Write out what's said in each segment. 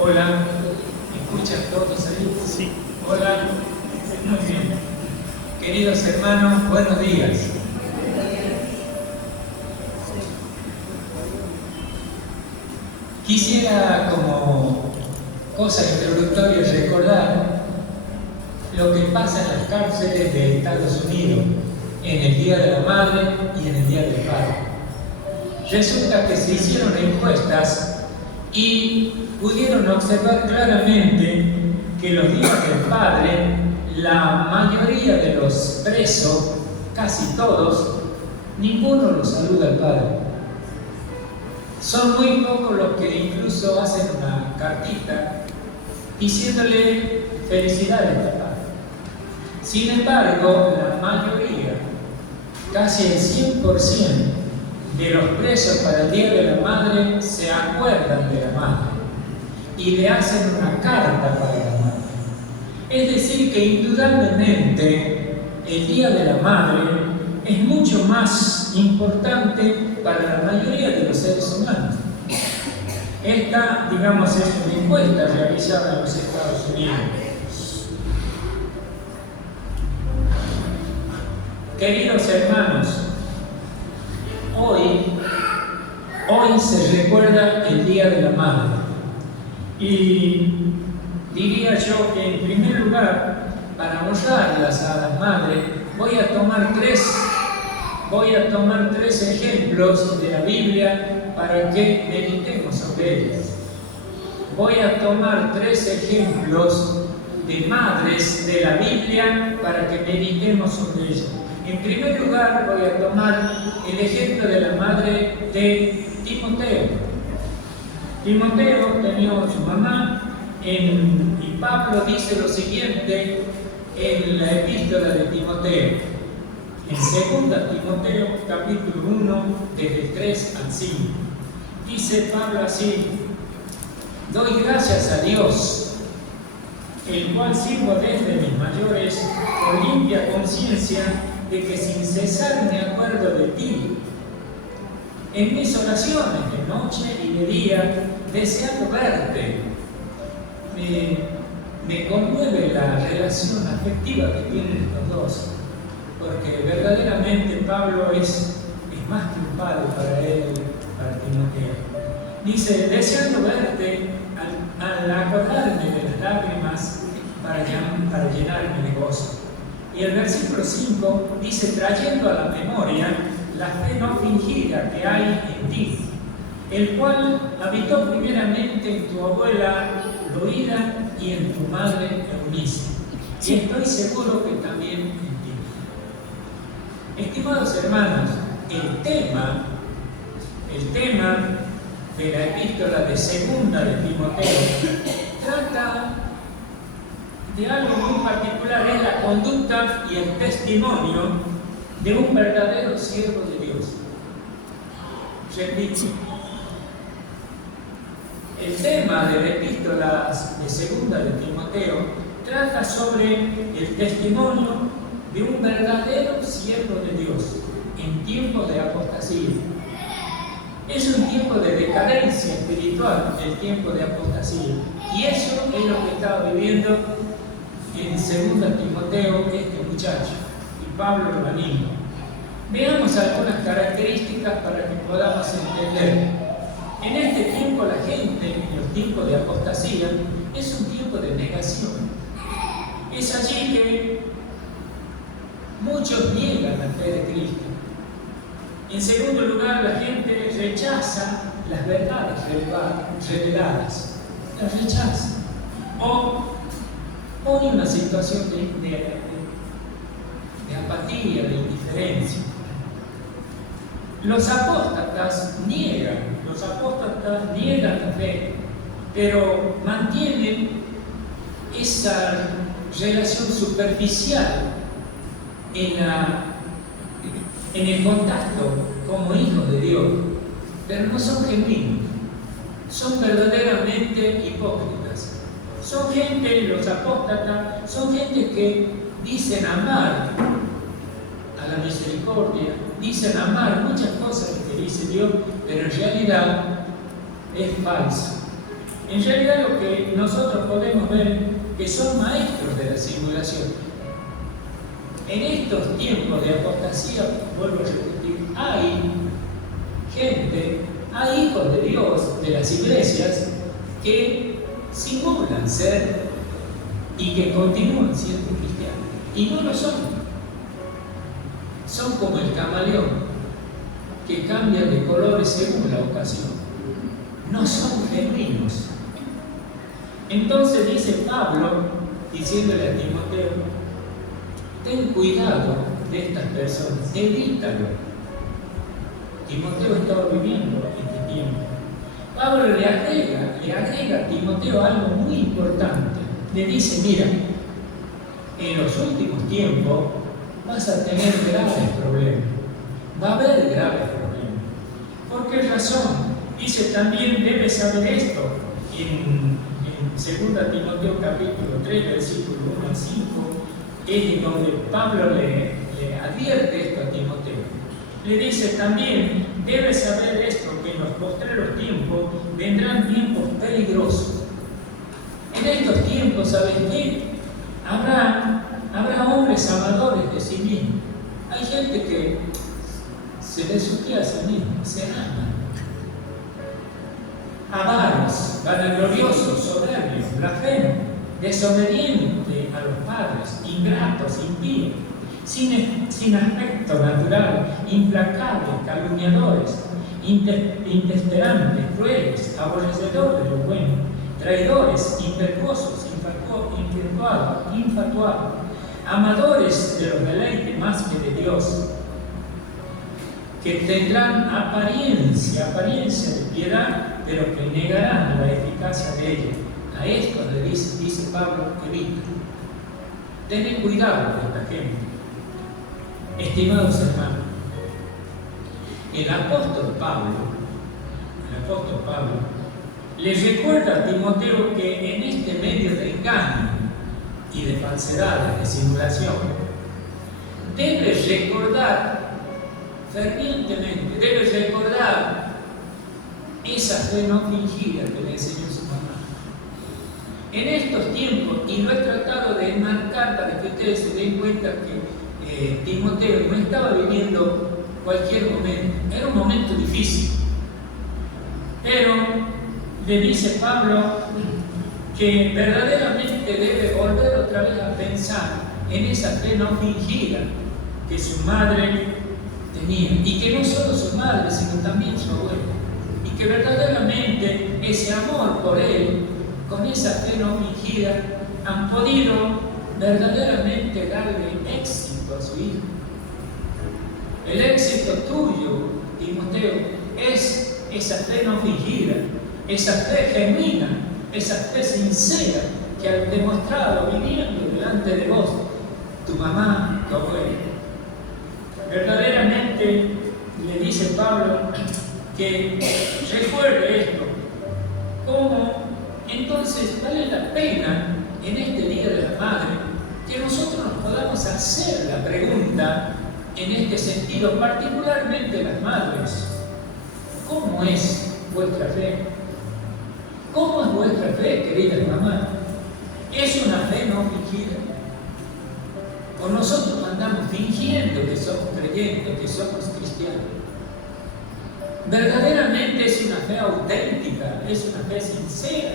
Hola, ¿me escuchan todos ahí? Sí. Hola, muy bien. Queridos hermanos, buenos días. Quisiera como cosa introductoria recordar lo que pasa en las cárceles de Estados Unidos en el Día de la Madre y en el Día del Padre. Resulta que se hicieron encuestas y pudieron observar claramente que los días del padre, la mayoría de los presos, casi todos, ninguno los saluda al padre. Son muy pocos los que incluso hacen una cartita diciéndole felicidades al padre. Sin embargo, la mayoría, casi el 100%, de los presos para el Día de la Madre se acuerdan de la madre y le hacen una carta para la madre. Es decir, que indudablemente el Día de la Madre es mucho más importante para la mayoría de los seres humanos. Esta, digamos, es una encuesta realizada en los Estados Unidos. Queridos hermanos, Hoy se recuerda el Día de la Madre. Y diría yo que en primer lugar, para honrarlas a las madres, voy a tomar tres ejemplos de la Biblia para que meditemos sobre ellas. Voy a tomar tres ejemplos de madres de la Biblia para que meditemos sobre ellas. En primer lugar, voy a tomar el ejemplo de la madre de Timoteo. Timoteo tenía a su mamá y Pablo dice lo siguiente en la epístola de Timoteo. En 2 Timoteo, capítulo 1, desde el 3 al 5. Dice Pablo así: doy gracias a Dios, el cual sirvo desde mis mayores con limpia conciencia, de que sin cesar me acuerdo de ti, en mis oraciones de noche y de día, deseando verte. Me conmueve la relación afectiva que tienen estos dos, porque verdaderamente Pablo es más que un padre para él, para Timoteo. Dice, deseando verte, al acordarme de las lágrimas para llenarme de gozo. Y el versículo 5 dice, trayendo a la memoria la fe no fingida que hay en ti, el cual habitó primeramente en tu abuela Loida y en tu madre Eunice. Y estoy seguro que también en ti. Estimados hermanos, el tema de la epístola de 2 de Timoteo trata de algo muy particular, es la conducta y el testimonio de un verdadero siervo de Dios. Repito, el tema de la epístola de 2 de Timoteo trata sobre el testimonio de un verdadero siervo de Dios en tiempos de apostasía. Es un tiempo de decadencia espiritual, el tiempo de apostasía, y eso es lo que estaba viviendo en 2 Timoteo este muchacho, y Pablo lo anima. Veamos algunas características para que podamos entender. En este tiempo la gente, en los tiempos de apostasía, es un tiempo de negación. Es allí que muchos niegan la fe de Cristo. En segundo lugar, la gente rechaza las verdades reveladas. Las rechaza. O pone una situación de apatía, de indiferencia. Los apóstatas niegan la fe, pero mantienen esa relación superficial en el contacto como hijos de Dios, pero no son genuinos, son verdaderamente hipócritas. Son gente, los apóstatas, son gente que dicen amar a la misericordia, dicen amar muchas cosas que dice Dios, pero en realidad es falso. En realidad lo que nosotros podemos ver que son maestros de la simulación. En estos tiempos de apostasía, vuelvo a repetir, hay gente, hay hijos de Dios de las iglesias que simulan ser y que continúan siendo cristianos. Y no lo son. Son como el camaleón, que cambian de colores según la ocasión. No son genuinos. Entonces dice Pablo, diciéndole a Timoteo, ten cuidado de estas personas, evítalo. Timoteo estaba viviendo este tiempo. Pablo le agrega a Timoteo algo muy importante. Le dice, mira, en los últimos tiempos vas a tener graves problemas. Va a haber graves problemas. ¿Por qué razón? Dice también, debes saber esto. En 2 Timoteo capítulo 3, versículo 1 al 5, es donde Pablo le advierte esto a Timoteo. Le dice también, debes saber esto, que en los postreros tiempos vendrán tiempos peligrosos. En estos tiempos, ¿sabes qué? Habrá hombres amadores de sí mismos. Hay gente que se desuquea a sí mismo, se ama. Avaros, vanagloriosos, soberbios, blasfemos, desobedientes a los padres, ingratos, impíos, sin aspecto natural, implacables, calumniadores, intemperantes, crueles, aborrecedores de lo bueno, traidores, impetuosos, infatuados, amadores de los deleites más que de Dios, que tendrán apariencia de piedad, pero que negarán la eficacia de ella. A esto le dice Pablo, evita. Tened cuidado de esta gente. Estimados hermanos, el apóstol Pablo les recuerda a Timoteo que en este medio de engaño y de falsedades, de simulación, debes recordar fervientemente, debes recordar esa fe no fingida que le enseñó su mamá. En estos tiempos, y lo he tratado de enmarcar para que ustedes se den cuenta que Timoteo no estaba viviendo cualquier momento, era un momento difícil. Pero le dice Pablo que verdaderamente debe volver otra vez a pensar en esa fe no fingida que su madre tenía, y que no solo su madre, sino también su abuela, y que verdaderamente ese amor por él, con esa fe no fingida, han podido verdaderamente darle éxito a su hijo. El éxito tuyo, Timoteo, es esa fe no fingida, esa fe genuina, esa fe sincera que has demostrado viviendo delante de vos, tu mamá, tu abuela. Verdaderamente le dice Pablo que recuerde esto, como entonces vale la pena en este Día de la Madre que nosotros nos podamos hacer la pregunta en este sentido, particularmente las madres. ¿Cómo es vuestra fe? ¿Cómo es vuestra fe, querida mamá? ¿Es una fe no fingida? ¿O nosotros andamos fingiendo que somos creyentes, que somos cristianos? Verdaderamente es una fe auténtica, es una fe sincera,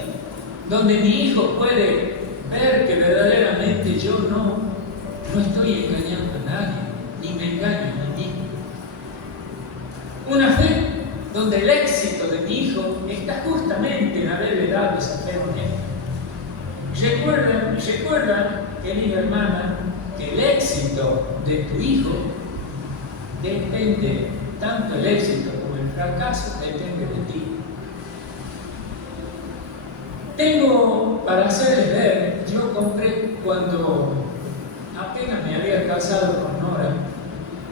donde mi hijo puede ver que verdaderamente yo no estoy engañando a nadie, ni me engaño a mí mismo. Una fe donde el éxito de mi hijo está justamente en haberle dado esa fe honesta. Recuerda, querida hermana, que el éxito de tu hijo depende, tanto el éxito como el fracaso depende de ti. Tengo para hacerles ver, yo compré cuando apenas me había casado con Nora,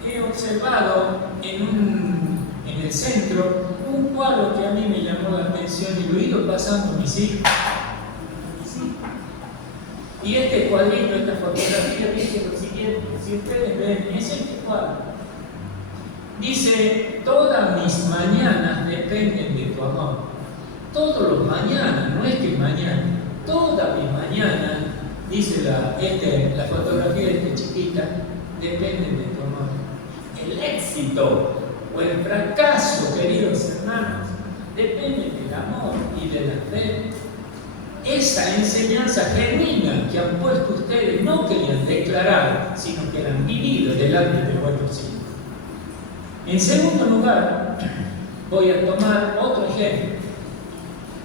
he observado en el centro un cuadro que a mí me llamó la atención y lo he ido pasando a mis hijos. ¿Sí? Y este cuadrito, esta fotografía dice lo siguiente, si ustedes ven, es este cuadro. Dice, todas mis mañanas dependen de tu amor. todos los mañanas, no es que mañana, toda mi mañana, dice la fotografía de esta chiquita, depende de tu amor. El éxito o el fracaso, queridos hermanos, depende del amor y de la fe. Esa enseñanza genuina que han puesto ustedes, no que le han declarado, sino que la han vivido delante de vuestros hijos. En segundo lugar, voy a tomar otro ejemplo.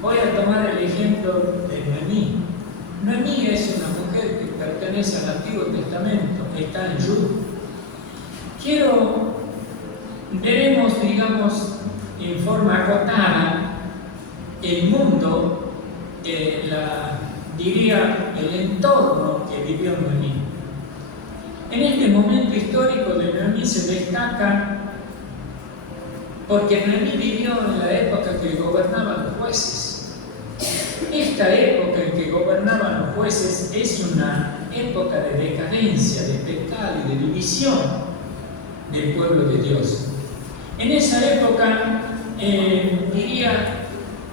Voy a tomar el ejemplo de Noemí. Noemí es una mujer que pertenece al Antiguo Testamento, está en Ruth. Veremos, digamos, en forma acotada el mundo, el entorno que vivió Noemí. En este momento histórico de Noemí se destaca porque Noemí vivió en la época que gobernaban los jueces. Esta época en que gobernaban los jueces es una época de decadencia, de pecado y de división del pueblo de Dios. En esa época,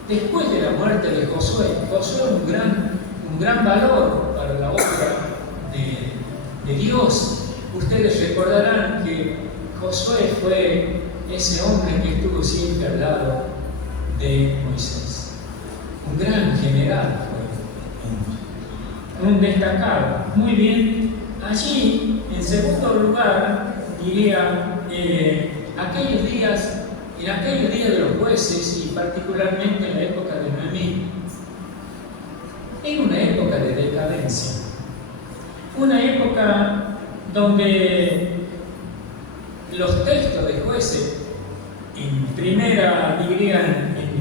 después de la muerte de Josué un gran valor para la obra de Dios. Ustedes recordarán que Josué fue ese hombre que estuvo siempre al lado de Moisés. Un gran general fue, un destacado. Muy bien, allí, en segundo lugar, en aquellos días de los jueces, y particularmente en la época de Noemí, era una época de decadencia, una época donde los textos de jueces, en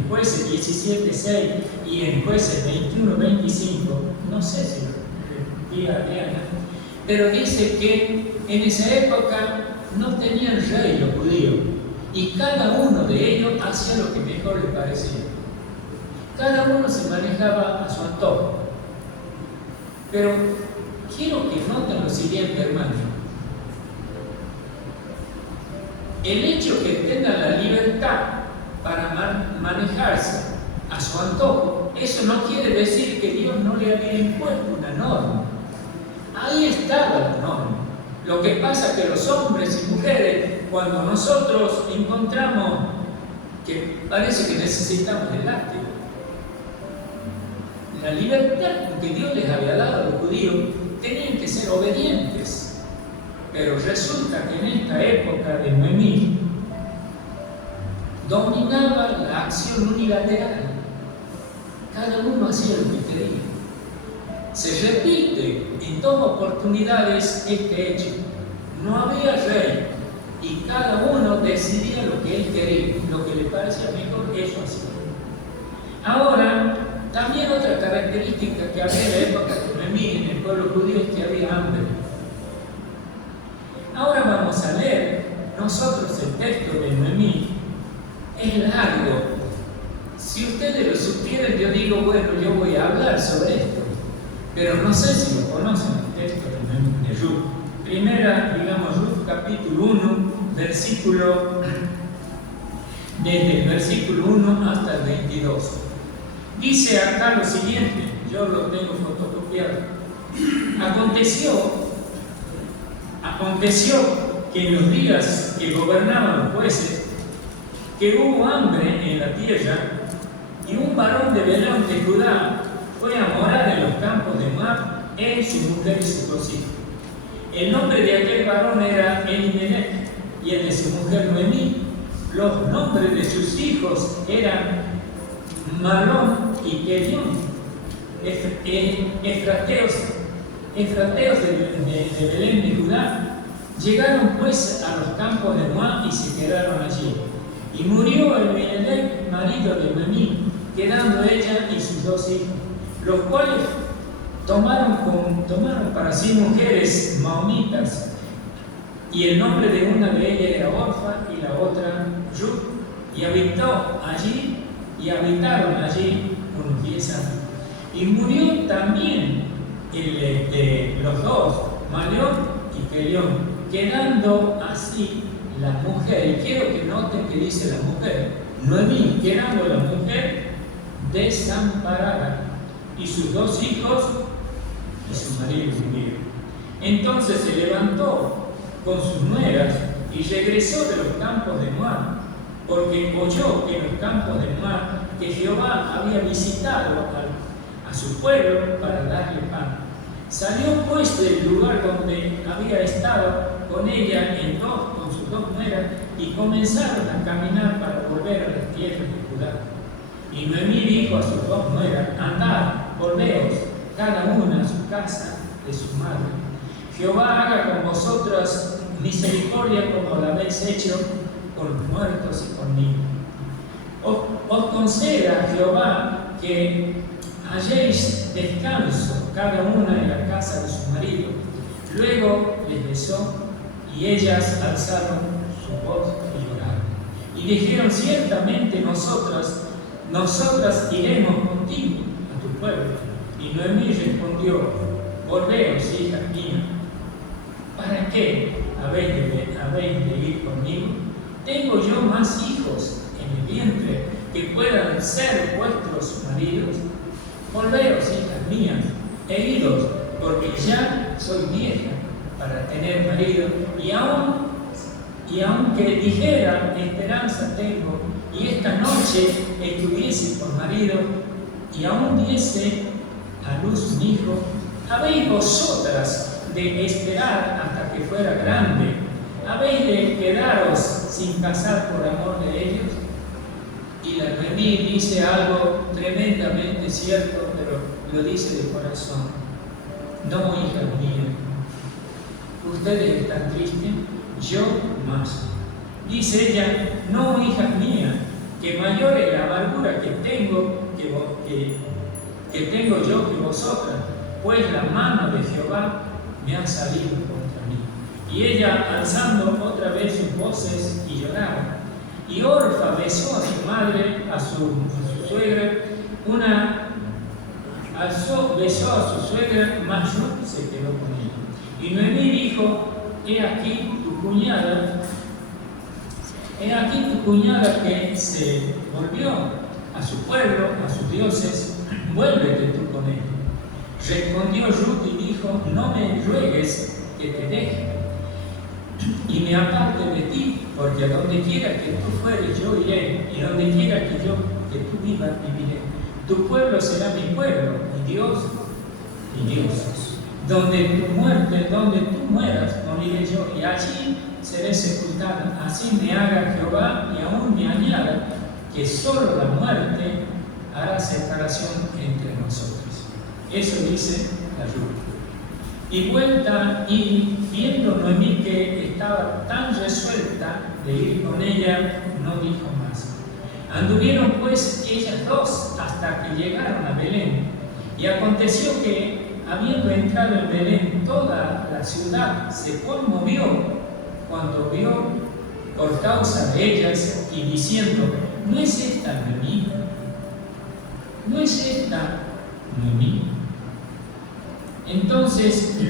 jueces 17:6 y en jueces 21:25, no sé si lo diga Diana, pero dice que en esa época no tenían rey los judíos, y cada uno de ellos hacía lo que mejor le parecía. Cada uno se manejaba a su antojo. Pero quiero que noten lo siguiente, hermano. El hecho que tengan la libertad para manejarse a su antojo, eso no quiere decir que Dios no le había impuesto una norma. Ahí estaba la norma. Lo que pasa es que los hombres y mujeres, cuando nosotros encontramos que parece que necesitamos el látigo, la libertad que Dios les había dado a los judíos, tenían que ser obedientes. Pero resulta que en esta época de Noemí dominaba la acción unilateral. Cada uno hacía lo que quería. Se repite en todas oportunidades este hecho. No había rey y cada uno decidía lo que él quería, lo que le parecía mejor, eso hacía. Ahora, también otra característica que había en la época de Noemí en el pueblo judío es que había hambre. Ahora vamos a leer nosotros el texto de Noemí. Es largo. Si ustedes lo supieran, yo digo, bueno, yo voy a hablar sobre esto. Pero no sé si lo conocen, el texto de Ruth. Ruth capítulo 1, desde el versículo 1 hasta el 22. Dice acá lo siguiente, yo lo tengo fotocopiado. Aconteció que en los días que gobernaban los jueces, que hubo hambre en la tierra, y un varón de Belén de Judá fue a morar en los campos de Moab, él, su mujer y sus dos hijos. El nombre de aquel varón era Elimelech, y el de su mujer Noemí. Los nombres de sus hijos eran Malón y Kelión, efrateos de Belén de Judá. Llegaron pues a los campos de Moab y se quedaron allí. Y murió Elimelech, marido de Noemí, quedando ella y sus dos hijos, los cuales tomaron para sí mujeres maomitas, y el nombre de una de ellas era Orfa y la otra Ruth, y habitaron allí unos 10 años. Y murió también los dos, Malón y Kelión, quedando así la mujer. Y quiero que noten que dice la mujer, Noemí, quedando la mujer desamparada, y sus 2 hijos y su marido murieron. Entonces se levantó con sus nueras y regresó de los campos de Moab, porque oyó en los campos de Moab que Jehová había visitado a su pueblo para darle pan. Salió pues del lugar donde había estado con ella con sus 2 nueras, y comenzaron a caminar para volver a las tierras de Judá. Y Noemí dijo a sus 2 nueras: andad, volveos, cada una a su casa de su madre. Jehová haga con vosotras misericordia como la habéis hecho con los muertos y conmigo. Os conceda Jehová que halléis descanso cada una en la casa de su marido. Luego les besó, y ellas alzaron su voz y lloraron. Y dijeron: ciertamente nosotras iremos contigo a tu pueblo. Y Noemí respondió: volveos, hijas mías. ¿Para qué habéis de ir conmigo? ¿Tengo yo más hijos en el vientre que puedan ser vuestros maridos? Volveos, hijas mías, e idos, porque ya soy vieja para tener marido, y aunque dijera esperanza tengo, y esta noche estuviese con marido, y aún diese a luz un hijo, ¿habéis vosotras de esperar hasta que fuera grande? ¿Habéis de quedaros sin casar por amor de ellos? Y la Noemí dice algo tremendamente cierto, pero lo dice de corazón: no, hijas mías, ustedes están tristes, yo más. Dice ella: no, hijas mías, que mayor es la amargura que tengo yo que vosotras, pues la mano de Jehová me ha salido contra mí. Y ella, alzando otra vez sus voces, y lloraba. Y Orfa besó a su madre, a su suegra, besó a su suegra, mas Ruth se quedó con ella. Y Noemí dijo: he aquí tu cuñada que se volvió a su pueblo, a sus dioses, vuélvete tú con ella. Respondió Ruth y dijo: no me ruegues que te deje y me aparte de ti, porque a donde quiera que tú fueres yo iré, y donde quiera que tú vivas viviré. Tu pueblo será mi pueblo, y Dios mi Dios. Donde tú mueras, moriré yo, y allí seré sepultada. Así me haga Jehová, y aún me añada, que solo la muerte hará separación entre nosotros. Eso dice la Ruth. Y viendo Noemí que estaba tan resuelta de ir con ella, no dijo más. Anduvieron pues ellas 2 hasta que llegaron a Belén. Y aconteció que, habiendo entrado en Belén, toda la ciudad se conmovió cuando vio por causa de ellas, y diciendo: ¿no es esta Noemí? ¿No es esta Noemí? Entonces,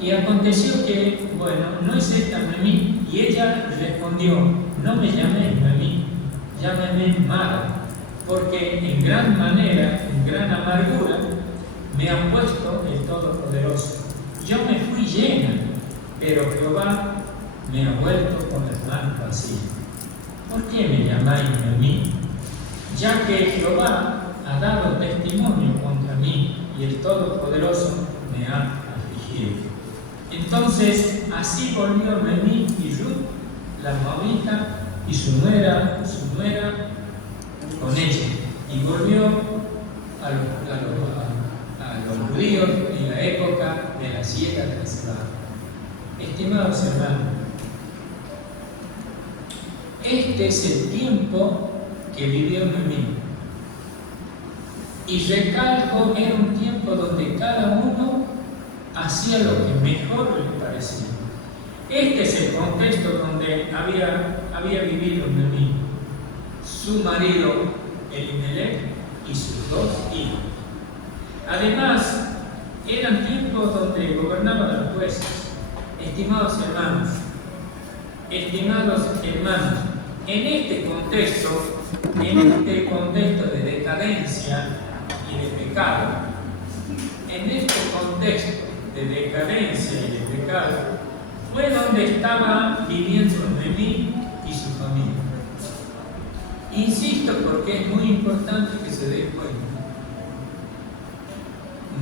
y aconteció que, ¿no es esta Noemí? Y ella respondió: no me llaméis Noemí, llámame Mara, porque en gran amargura me ha puesto el Todopoderoso. Yo me fui llena, pero Jehová me ha vuelto con las manos vacías. ¿Por qué me llamáis Noemí? Ya que Jehová ha dado testimonio contra mí, y el Todopoderoso me ha afligido. Entonces, así volvió Noemí y Ruth, la moabita, y su nuera con ella, y volvió a los judíos en la época de la siega de la cebada. Estimados hermanos, este es el tiempo que vivió Noemí. Y recalco, era un tiempo donde cada uno hacía lo que mejor le parecía. Este es el contexto donde había vivido Noemí, su marido Elimelech y sus 2 hijos. Además, eran tiempos donde gobernaban los jueces. Estimados hermanos, en este contexto en este contexto de decadencia y de pecado, en este contexto de decadencia y de pecado, fue donde estaba viviendo Noemí y su familia. Insisto porque es muy importante que se den cuenta.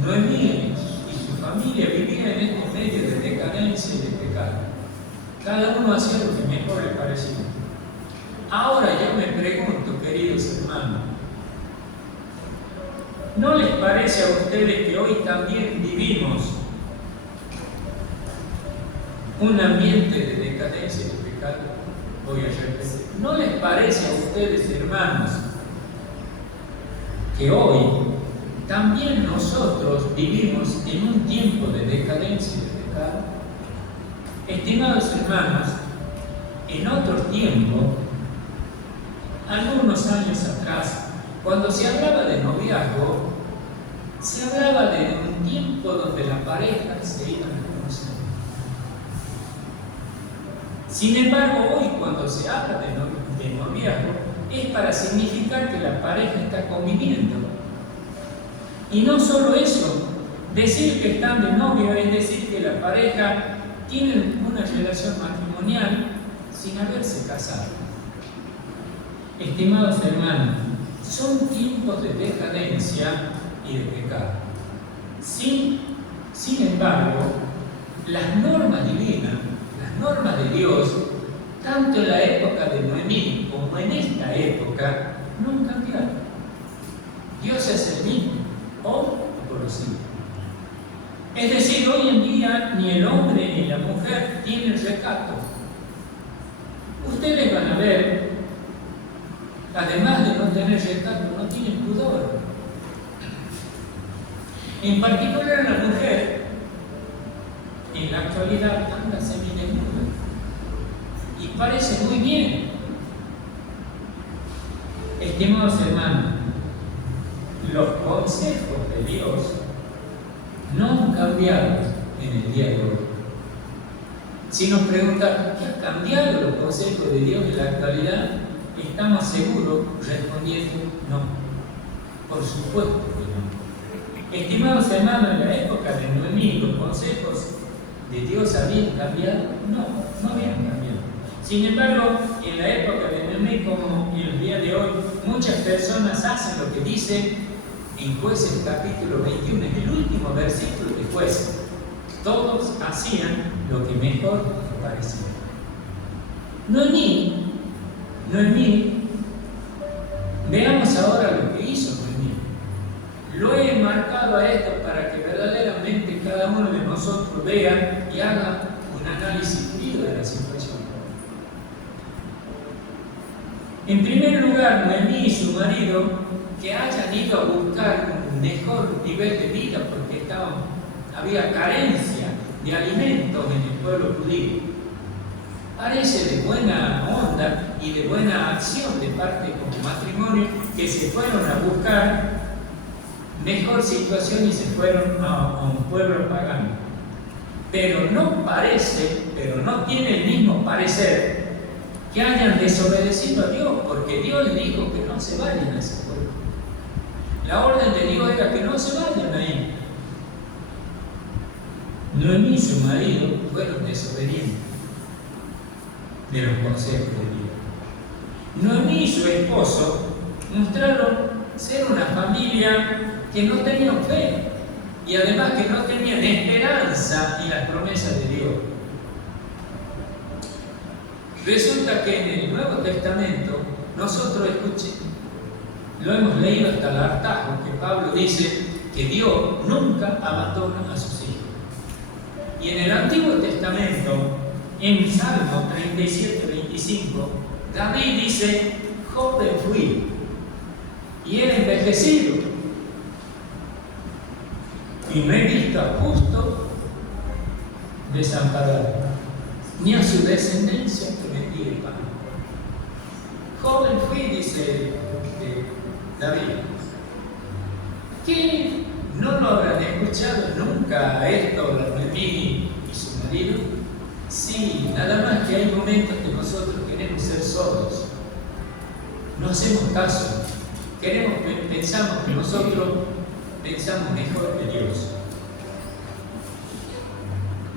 Noemí y su familia vivían en este medio de decadencia y de pecado. Cada uno hacía lo que mejor le parecía. Ahora yo me pregunto, queridos hermanos, ¿no les parece a ustedes que hoy también vivimos un ambiente de decadencia y de pecado? Voy a repetir. ¿No les parece a ustedes, hermanos, que hoy también nosotros vivimos en un tiempo de decadencia y de pecado? Estimados hermanos, en otro tiempo, algunos años atrás, cuando se hablaba de noviazgo, se hablaba de un tiempo donde la pareja se iba a conocer. Sin embargo, hoy cuando se habla de noviazgo, es para significar que la pareja está conviviendo. Y no solo eso, decir que están de novio es decir que la pareja tiene una relación matrimonial sin haberse casado. Estimados hermanos, son tiempos de decadencia y de pecado. Sin embargo, las normas divinas, las normas de Dios, tanto en la época de Noemí como en esta época, no han cambiado. Dios es el mismo, hoy y por los siglos. Es decir, hoy en día ni el hombre ni la mujer tienen recato. Ustedes van a ver, además de no tener recato, no tienen pudor. En particular la mujer, en la actualidad, anda semidesnuda y parece muy bien. Estimados hermanos, los consejos de Dios no han cambiado en el día de hoy. Si nos preguntan, ¿qué ha cambiado los consejos de Dios en la actualidad? Estamos seguros respondiendo no. Por supuesto que no. Estimados hermanos, en la época de Noemí, ¿los consejos de Dios habían cambiado? No, no habían cambiado. Sin embargo, en la época de Noemí, como en el día de hoy, muchas personas hacen lo que dice en Jueces capítulo 21, en el último versículo de Jueces. Todos hacían lo que mejor les parecía. Noemí, veamos ahora lo que hizo Noemí. Lo he marcado a esto para que verdaderamente cada uno de nosotros vea y haga un análisis frío de la situación. En primer lugar, Noemí y su marido, que hayan ido a buscar un mejor nivel de vida porque había carencia de alimentos en el pueblo judío. Parece de buena onda y de buena acción de parte como matrimonio que se fueron a buscar mejor situación y se fueron a un pueblo pagano. Pero no tiene el mismo parecer que hayan desobedecido a Dios, porque Dios le dijo que no se vayan a ese pueblo. La orden de Dios era que no se vayan ahí. Noemí y su marido fueron desobedientes de los consejos de Dios. Noemí y su esposo mostraron ser una familia que no tenían fe y además que no tenían esperanza en las promesas de Dios. Resulta que en el Nuevo Testamento nosotros lo hemos leído hasta el hartazgo, que Pablo dice que Dios nunca abandona a sus hijos. Y en el Antiguo Testamento, en Salmo 37:25, David dice: joven fui y he envejecido y no he visto a justo desamparado, ni a su descendencia que mendigue pan. Joven fui, dice David. ¿Qué no lo habrán escuchado nunca a esto Noemí y su marido? Sí, nada más que hay momentos que nosotros queremos ser sordos. no hacemos caso. Pensamos que nosotros pensamos mejor que Dios.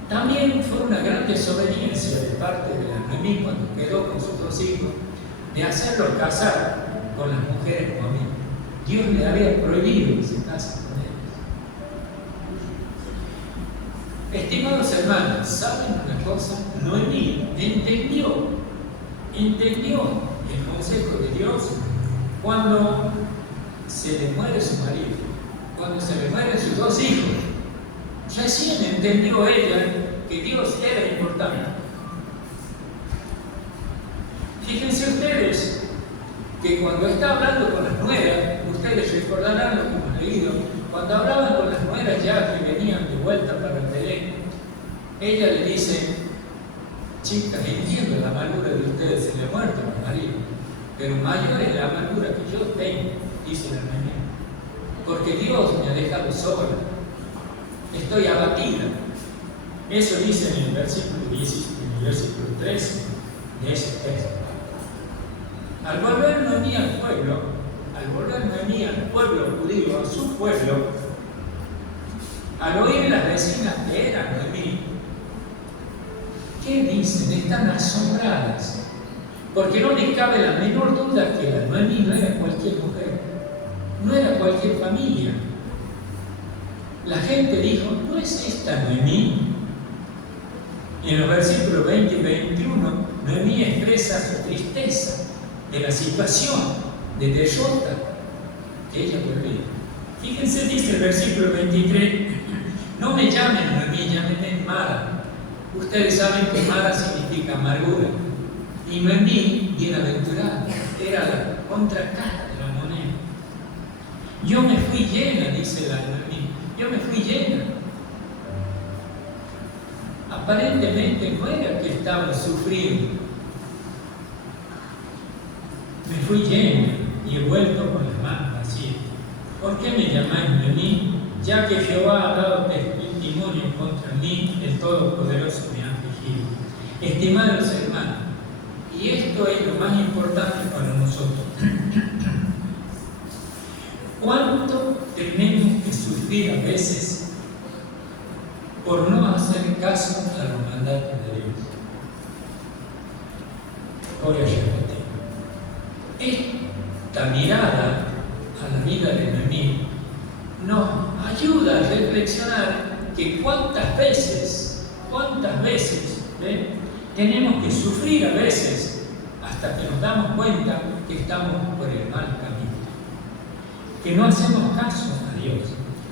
También fue una gran desobediencia de parte de la Noemí cuando quedó con sus 2 hijos de hacerlos casar con las mujeres Moabí. Dios le había prohibido que se casen con ellos. Estimados hermanos, ¿saben una cosa? Noemí entendió el consejo de Dios cuando se le muere su marido, cuando se le mueren sus 2 hijos. Recién entendió ella que Dios era importante. Fíjense ustedes que cuando está hablando con las nueras, ustedes recordarán lo que hemos leído, cuando hablaban con las nueras ya que venían de vuelta para Belén, ella le dice: chicas, entiendo la amargura de ustedes, se le ha muerto mi marido, pero mayor es la amargura que yo tengo, dice la Noemí, porque Dios me ha dejado sola, estoy abatida. Eso dice en el versículo 13 de ese texto. Al volver Noemí al pueblo judío, a su pueblo, al oír las vecinas que eran Noemí, ¿qué dicen? Están asombradas, porque no les cabe la menor duda que la Noemí no era cualquier mujer, no era cualquier familia. La gente dijo: ¿no es esta Noemí? Y en los versículos 20 y 21, Noemí expresa su tristeza de la situación de derrota que ella vivía. Fíjense, dice el versículo 23: no me llamen Noemí, llámenme Mara. Ustedes saben que Mara significa amargura. Y Noemí, bienaventurada, era la contracara de la moneda. Yo me fui llena, dice la Noemí. Yo me fui llena. Aparentemente no era que estaba sufriendo. Me fui llena y he vuelto con las manos vacías. ¿Por qué me llamáis Noemí? Ya que Jehová ha dado testimonio contra mí, el Todopoderoso me ha afligido. Estimados hermanos, y esto es lo más importante para nosotros. ¿Cuánto tenemos que sufrir a veces por no hacer caso a los mandatos de Dios? Voy a repetir. Esta mirada a la vida de Noemí nos ayuda a reflexionar que cuántas veces tenemos que sufrir a veces hasta que nos damos cuenta que estamos por el mal camino, que no hacemos caso a Dios.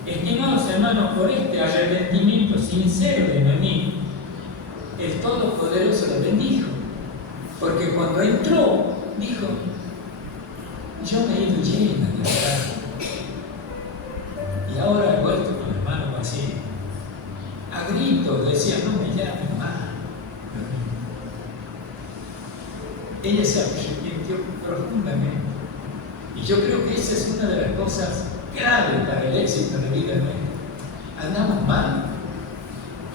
Estimados hermanos, por este arrepentimiento sincero de Noemí, el Todopoderoso la bendijo, porque cuando entró, dijo: yo me he ido llena de verdad, y ahora he vuelto con las manos vacías. A gritos decía: no me llamen más. Ella se arrepintió profundamente, y yo creo que esa es una de las cosas graves para el éxito de la vida nuestra. Andamos mal,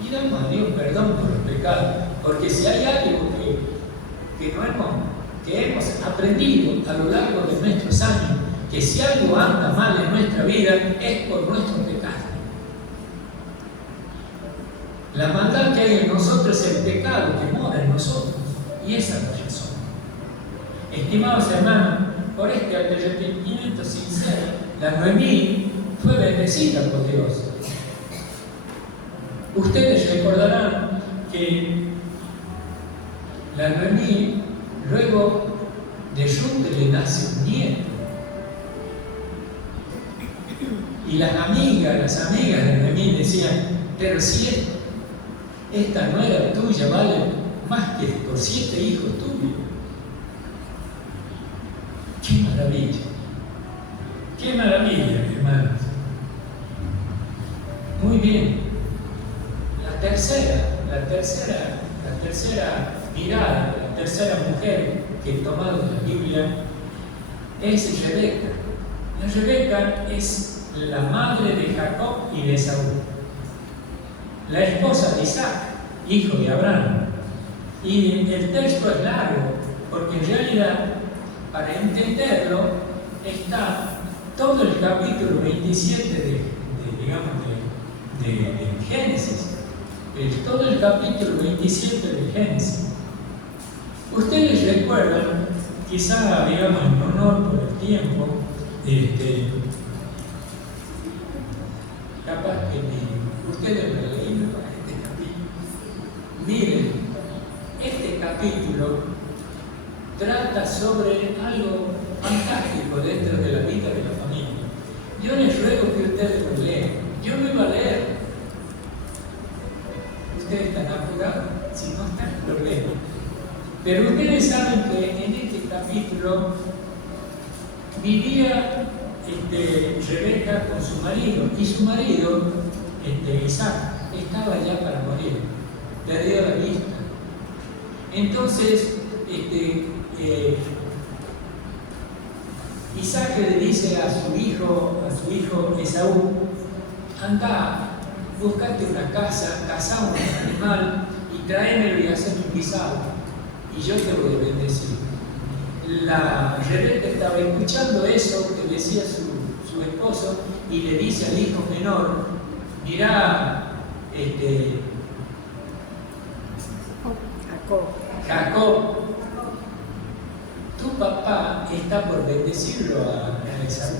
pidamos a Dios perdón por los pecados, porque si hay algo que hemos aprendido a lo largo de nuestros años, que si algo anda mal en nuestra vida es por nuestro pecado. La maldad que hay en nosotros es el pecado que mora en nosotros, y esa es la razón. Estimados hermanos, por este arrepentimiento sincero, la Noemí fue bendecida por Dios. Ustedes recordarán que la Noemí, luego de Ruth, le nace un nieto. Y las amigas de Noemí decían: pero si esta nuera tuya vale más que por 7 hijos tuyos. ¡Qué maravilla! ¡Qué maravilla, hermanos! Muy bien. La tercera mirada, la tercera mujer que he tomado en la Biblia es Rebeca. La Rebeca es la madre de Jacob y de Saúl, la esposa de Isaac, hijo de Abraham. Y el texto es largo, porque en realidad para entenderlo, está todo el capítulo 27 de Génesis. Todo el capítulo 27 de Génesis. Ustedes recuerdan, quizá, digamos, en honor por el tiempo, capaz que ustedes me leído este capítulo. Miren, este capítulo trata sobre algo fantástico dentro de la vida de la familia. Yo les ruego que ustedes lo lean. Yo lo iba a leer. Ustedes están apurados, si no están, lo leo. Pero ustedes saben que en este capítulo vivía Rebeca con su marido, y su marido, Isaac, estaba ya para morir, perdió la vista. Entonces, Isaac le dice a su hijo Esaú: anda, búscate una casa, cazá un animal y tráemelo y haz un guisado, y yo te voy a bendecir. La Rebeca estaba escuchando eso que decía su esposo, y le dice al hijo menor: mirá, Jacob, tu papá está por bendecirlo a Esaú.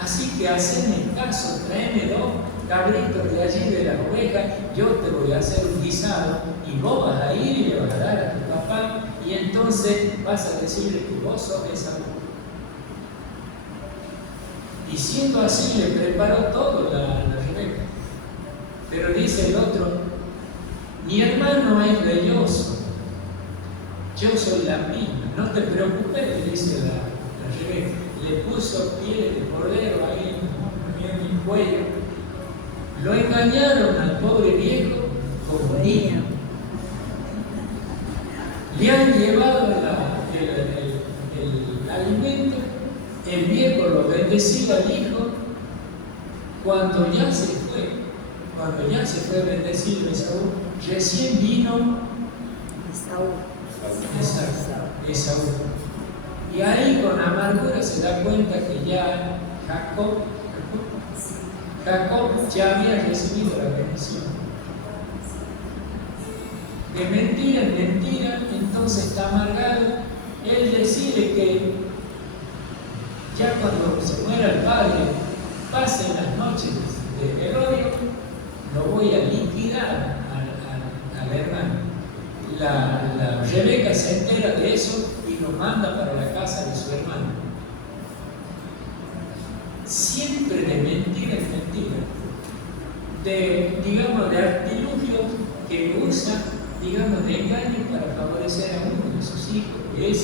Así que haceme caso, tráeme 2 cabritos de allí de las ovejas, yo te voy a hacer un guisado, y vos vas a ir y le vas a dar a tu papá, y entonces vas a decirle que vos sos Esaú. Y siendo así, le preparó todo la Rebeca. Pero dice el otro: mi hermano es velloso, yo soy la misma, no te preocupes, le dice la Rebeca. Le puso piel de cordero ahí en el cuello. Lo engañaron al pobre viejo como niño. Le han llevado el alimento, el viejo lo bendeció al hijo. Cuando ya se fue bendecido Esaú, recién vino Esaú. Y ahí con amargura se da cuenta que ya Jacob ya había recibido la bendición. De mentira en mentira, entonces está amargado. Él decide que ya cuando se muera el padre, pasen las noches de velorio, lo voy a liquidar al hermano. La Rebeca se entera de eso y lo manda para la casa de su hermano. Siempre de mentira en mentira, de artilugio que usa, de engaño para favorecer a uno de sus hijos, que es.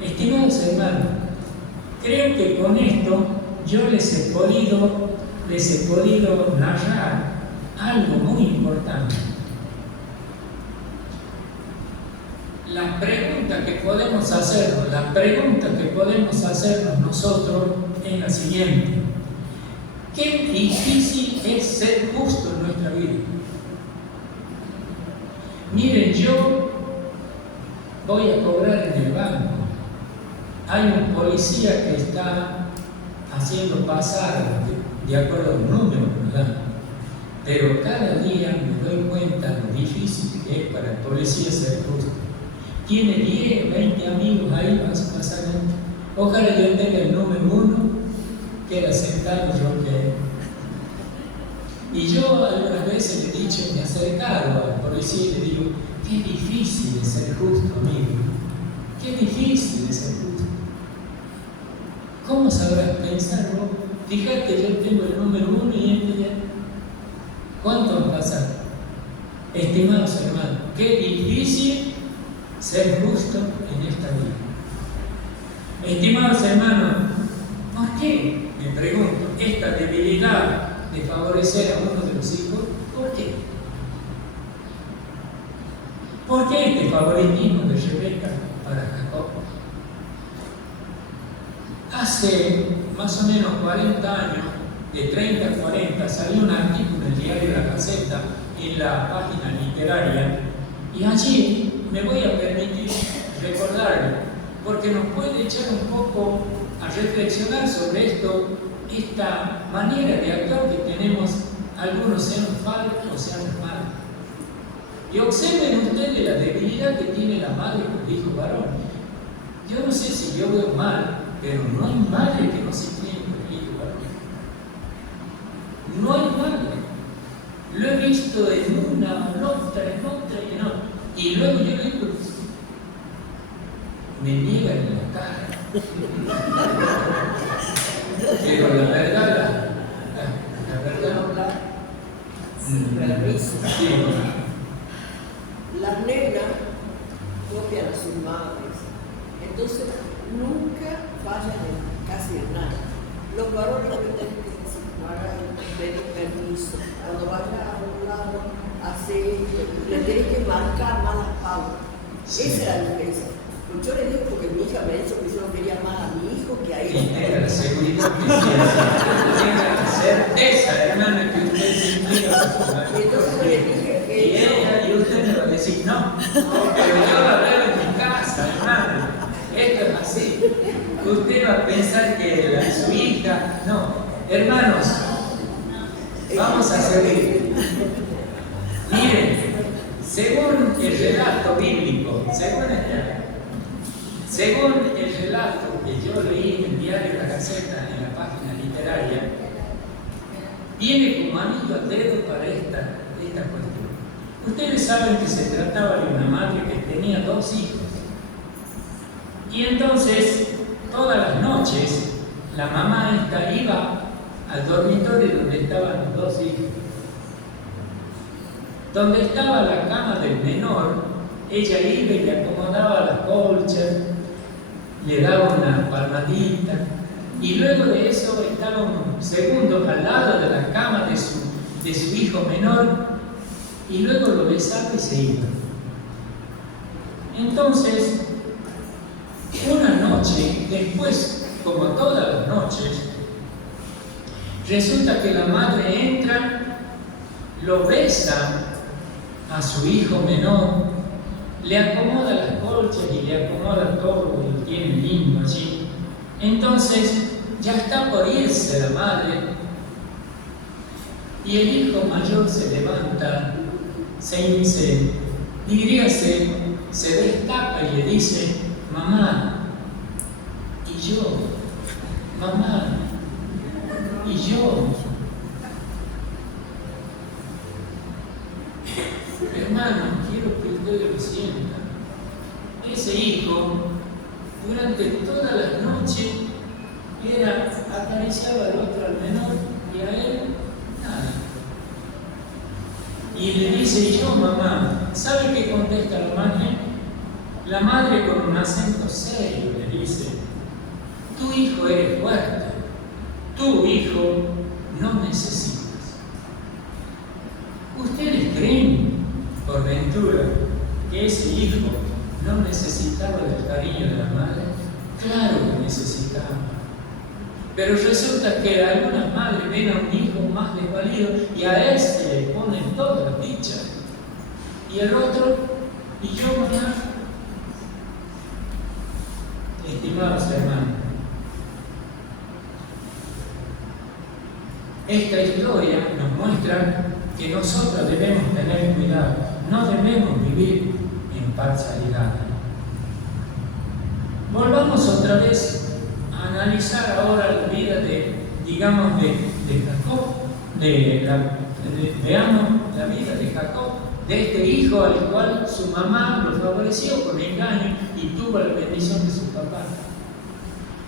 Estimados hermanos, creo que con esto yo les he podido narrar algo muy importante. La pregunta que podemos hacernos nosotros es la siguiente: ¿qué difícil es ser justo en nuestra vida? Miren, yo voy a cobrar en el banco. Hay un policía que está haciendo pasar de acuerdo a un número, ¿verdad? Pero cada día me doy cuenta lo difícil que es para el policía ser justo. Tiene 10, 20 amigos ahí pasando. Ojalá yo tenga el número 1, queda sentado yo. Y yo algunas veces le he dicho, me he acercado al policía y le digo: qué difícil es ser justo, amigo. Qué difícil es ser justo. ¿Cómo sabrás pensar vos? Fíjate, yo tengo el número 1 y ya. ¿Cuánto va a pasar? Estimados hermanos, qué difícil ser justo en esta vida. Estimados hermanos, ¿por qué, me pregunto, esta debilidad de favorecer a uno de los hijos? ¿Por qué? ¿Por qué este favoritismo de Rebeca para Jacob? Hace más o menos 40 años, de 30 a 40, salió un artículo en el diario La Gaceta, en la página literaria, y allí me voy a permitir recordarlo, porque nos puede echar un poco a reflexionar sobre esto, esta manera de actuar que tenemos algunos, sean padres o sean madres. Y observen ustedes la debilidad que tiene la madre con el hijo varón. Yo no sé si yo veo mal, pero no hay madre que no se tiene con el hijo varón. No hay madre. Lo he visto en una, en otra, en otra y en otra. Y luego yo le digo, me niegan en la cara. Pero la verdad, sí. Las nenas copian a sus madres, entonces nunca fallan casi en nada. Los varones no tienen que pedir permiso. Cuando vayan a un lado, hacer esto, le tienen que marcar malas pautas. Sí. Esa es la diferencia. Pues yo le digo porque mi hija me ha dicho que yo no quería más a mi hijo que a él. Tenga la seguridad que tenga la certeza, hermana, que usted se inclina por su madre. Y entonces le dije que Y ella y usted me va a decir, no, pero yo la veo en mi casa, hermano. Esto es así. Usted va a pensar que su hija, no. Hermanos, vamos a seguir. Miren, según el relato bíblico, según el relato que yo leí en el diario La Gaceta, en la página literaria, viene como anillo al dedo para esta cuestión. Ustedes saben que se trataba de una madre que tenía 2 hijos. Y entonces, todas las noches, la mamá esta iba al dormitorio donde estaban los 2 hijos. Donde estaba la cama del menor, ella iba y le acomodaba las colchas, le daba una palmadita, y luego de eso estaba un segundo al lado de la cama de su hijo menor, y luego lo besaba y se iba. Entonces, una noche, después, como todas las noches, resulta que la madre entra, lo besa a su hijo menor, le acomoda las colchas y le acomoda todo, y lo tiene lindo allí. Entonces, ya está por irse la madre, y el hijo mayor se levanta, se destapa y le dice, mamá, y yo, mamá, y yo. Hermano, quiero que ustedes lo sientan. Ese hijo, durante todas las noches, acariciaba al otro, al menor, y a él, nada. Y le dice, ¿y yo, mamá? ¿Sabe qué contesta la madre? La madre con un acento serio le dice, tu hijo eres fuerte, tu hijo no necesitas. ¿Ustedes creen, por ventura, que ese hijo no necesitaba del cariño de la madre? Claro que necesitaba. Pero resulta que algunas madres ven a un hijo más desvalido y a este le ponen todas las dichas. Y el otro, y yo, mamá. Estimados hermanos, esta historia nos muestra que nosotros debemos tener cuidado, no debemos vivir en parcialidad. Volvamos otra vez a analizar ahora la vida de Jacob, veamos la vida de Jacob, de este hijo al cual su mamá lo favoreció con engaño y tuvo la bendición de su papá.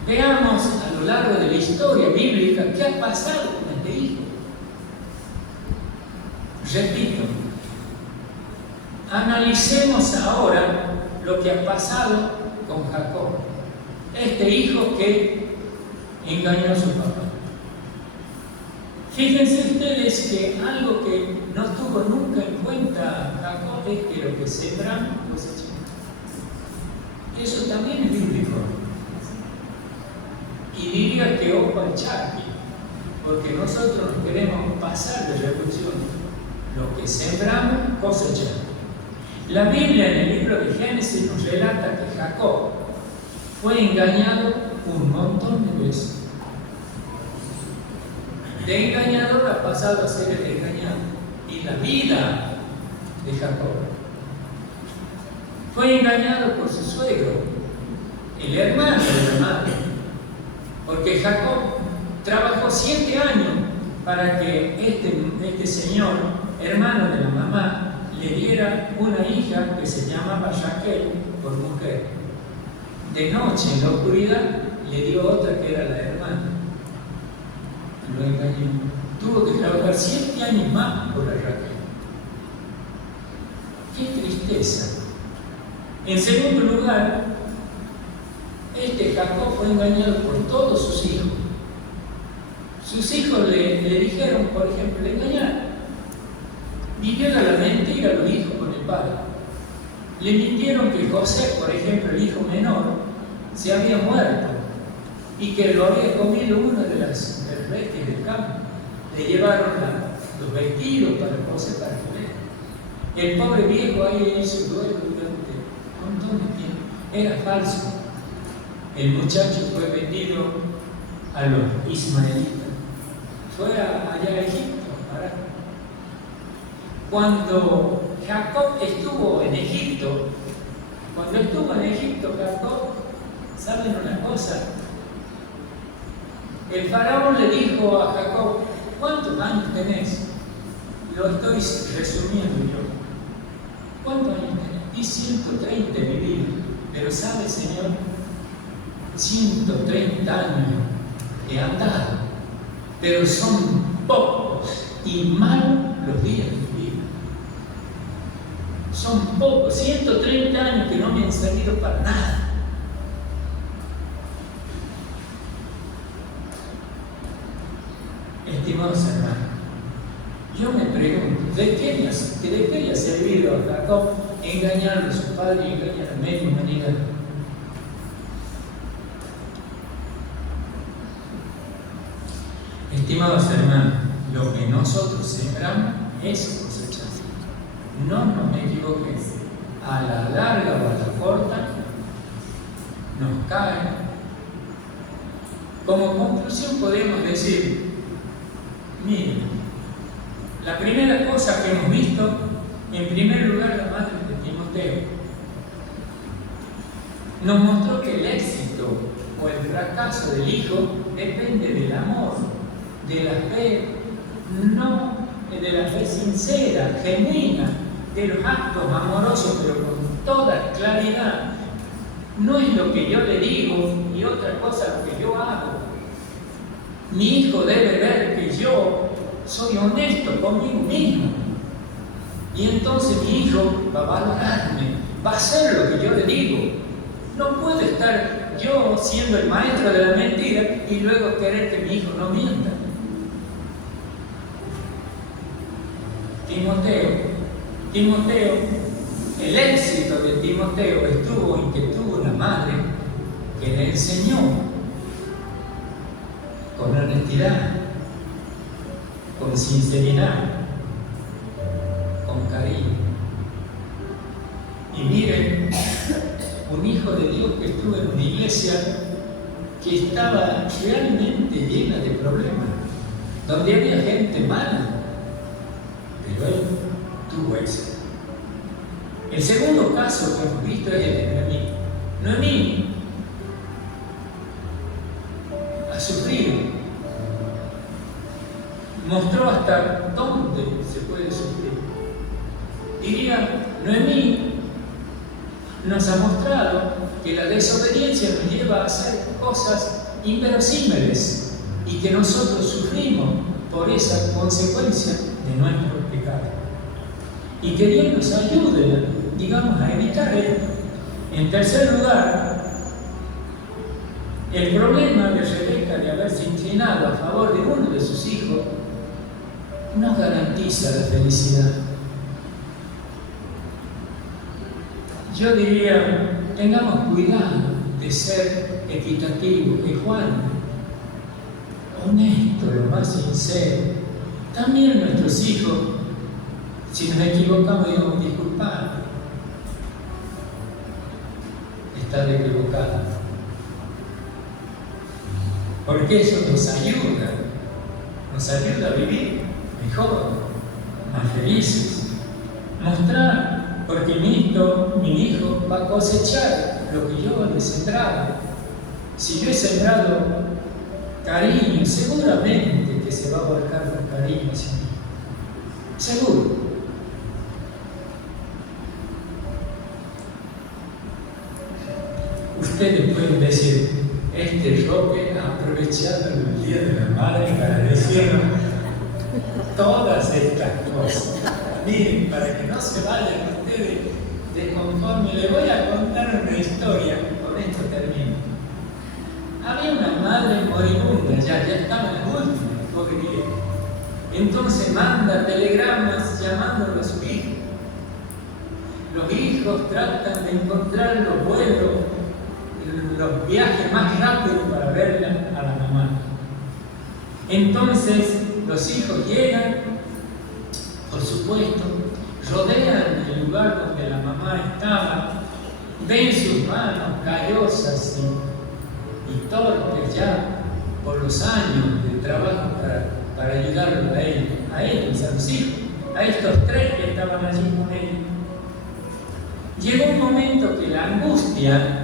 Veamos a lo largo de la historia bíblica qué ha pasado con este hijo. Repito, analicemos ahora lo que ha pasado con Jacob, este hijo que engañó a su papá. Fíjense ustedes que algo que no tuvo nunca en cuenta Jacob es que lo que sembramos cosechamos. Eso también es bíblico. Y diría que ojo al charqui, porque nosotros queremos pasar de revolución. Lo que sembramos, cosechamos. La Biblia en el libro de Génesis nos relata que Jacob fue engañado un montón de veces. De engañador ha pasado a ser el engañado. Y la vida de Jacob fue engañado por su suegro, el hermano de la madre, porque Jacob trabajó 7 años para que este señor, hermano de la mamá, le diera una hija que se llamaba Raquel por mujer. De noche, en la oscuridad, le dio otra que era la hermana. Lo engañó. Tuvo que trabajar 7 años más por la Raquel. ¡Qué tristeza! En segundo lugar, Jacob fue engañado por todos sus hijos. Sus hijos le dijeron, por ejemplo, le engañaron. Vivió la mentira a los hijos con el padre. Le mintieron que José, por ejemplo, el hijo menor, se había muerto y que lo había comido uno de las bestias del campo. Le llevaron los vestidos para José para comer. El pobre viejo ahí hizo duelo durante un montón de tiempo. Era falso. El muchacho fue vendido a los ismaelitas. Fue allá a Egipto. Cuando Jacob estuvo en Egipto, Jacob, ¿saben una cosa? El faraón le dijo a Jacob, ¿cuántos años tenés? Lo estoy resumiendo yo. ¿Cuántos años tenés? Y 130 viví. Pero ¿sabe, Señor? 130 años he andado, pero son pocos y malos los días de mi vida. Son pocos, 130 años que no me han servido para nada. Estimados hermanos, yo me pregunto, ¿de qué le ha servido a Jacob engañar a su padre y engañar a media humanidad? Estimados hermanos, lo que nosotros sembramos es cosechamos. No nos equivoquemos. A la larga o a la corta nos cae. Como conclusión podemos decir, miren, la primera cosa que hemos visto, en primer lugar, la madre de Timoteo nos mostró que el éxito o el fracaso del hijo depende del amor, de la fe, no de la fe sincera, genuina, de los actos amorosos, pero con toda claridad. No es lo que yo le digo y otra cosa lo que yo hago. Mi hijo debe ver que yo soy honesto conmigo mismo. Y entonces mi hijo va a valorarme, va a hacer lo que yo le digo. No puedo estar yo siendo el maestro de la mentira y luego querer que mi hijo no mienta. Timoteo, el éxito de Timoteo estuvo en que tuvo una madre que le enseñó con honestidad, con sinceridad, con cariño. Y miren, un hijo de Dios que estuvo en una iglesia que estaba realmente llena de problemas, donde había gente mala, pero él tuvo éxito. El segundo caso que hemos visto es el de Noemí. Noemí ha sufrido, mostró hasta dónde se puede sufrir. Diría, Noemí nos ha mostrado que la desobediencia nos lleva a hacer cosas inverosímiles y que nosotros sufrimos por esa consecuencia de nuestro pecado. Y que Dios nos ayude, digamos, a evitar esto. En tercer lugar, el problema de Rebeca de haberse inclinado a favor de uno de sus hijos no garantiza la felicidad. Yo diría, tengamos cuidado de ser equitativos, que Juan, honesto, lo más sincero. También nuestros hijos, si nos equivocamos, digamos, disculpad. estás equivocado. Porque eso nos ayuda a vivir mejor, más felices. Mostrar, porque mi hijo va a cosechar lo que yo le he sembrado. Si yo he sembrado cariño, seguramente que se va a volcar con cariño hacia mí. Seguro. Ustedes pueden decir, este Roque ha aprovechado el Día de la Madre para decirnos todas estas cosas. Miren, para que no se vayan ustedes desconformes, les voy a contar una historia, con esto termino. Había una madre moribunda, ya estaba en la última, pobre vieja. Entonces manda telegramas llamándolo a su hijo. Los hijos tratan de encontrar los vuelos, los viajes más rápidos para verla a la mamá. Entonces los hijos llegan, por supuesto, rodean el lugar donde la mamá estaba, ven sus manos callosas y torpes ya por los años de trabajo para ayudarlos a ellos, a los hijos, a estos tres que estaban allí con ellos. Llegó un momento que la angustia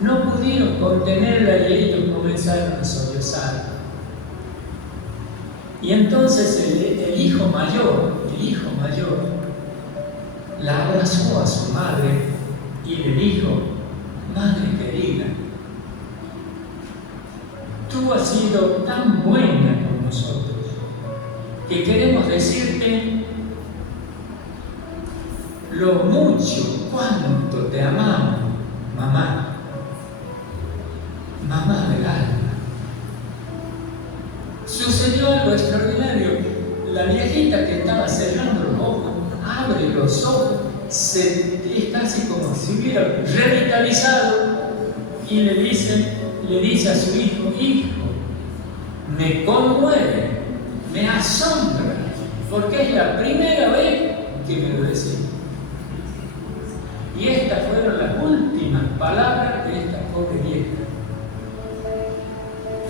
no pudieron contenerla y ellos comenzaron a sollozar. Y entonces el hijo mayor la abrazó a su madre y le dijo: madre querida, tú has sido tan buena con nosotros que queremos decirte lo mucho, cuánto te amamos, mamá del alma. Sucedió algo extraordinario. La viejita que estaba cerrando los ojos, abre los ojos, es casi como si hubiera revitalizado y le dice a su hijo: hijo, me conmueve, me asombra, porque es la primera vez que me lo decís. Y estas fueron las últimas palabras de esta pobre vieja.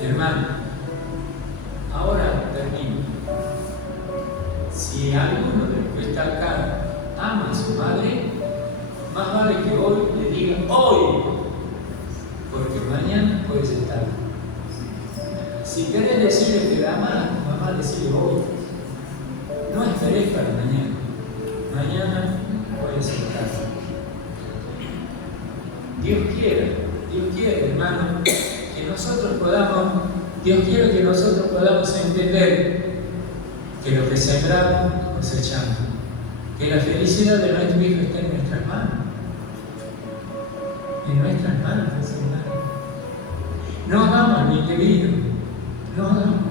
Hermano, ahora termino. Si alguno de los que está acá ama a su madre, más vale que hoy le diga hoy, porque mañana puede ser tarde. Si querés decirle que la amas a tu mamá, decirle hoy. No esperes para mañana. Mañana puede ser tarde. Dios quiere, hermano, que nosotros podamos, Dios quiere que nosotros podamos entender que lo que sembramos, cosechamos. Que la felicidad de nuestro hijo está en nuestras manos. En nuestras manos, hermano. No hagamos, mi querido, no hagamos.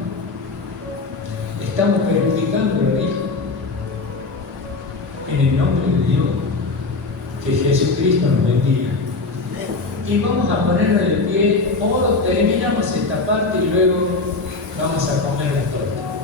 Estamos perjudicando al hijo. En el nombre de Dios, que Jesucristo nos bendiga. Y vamos a ponernos de pie, o terminamos esta parte y luego vamos a comer la torta.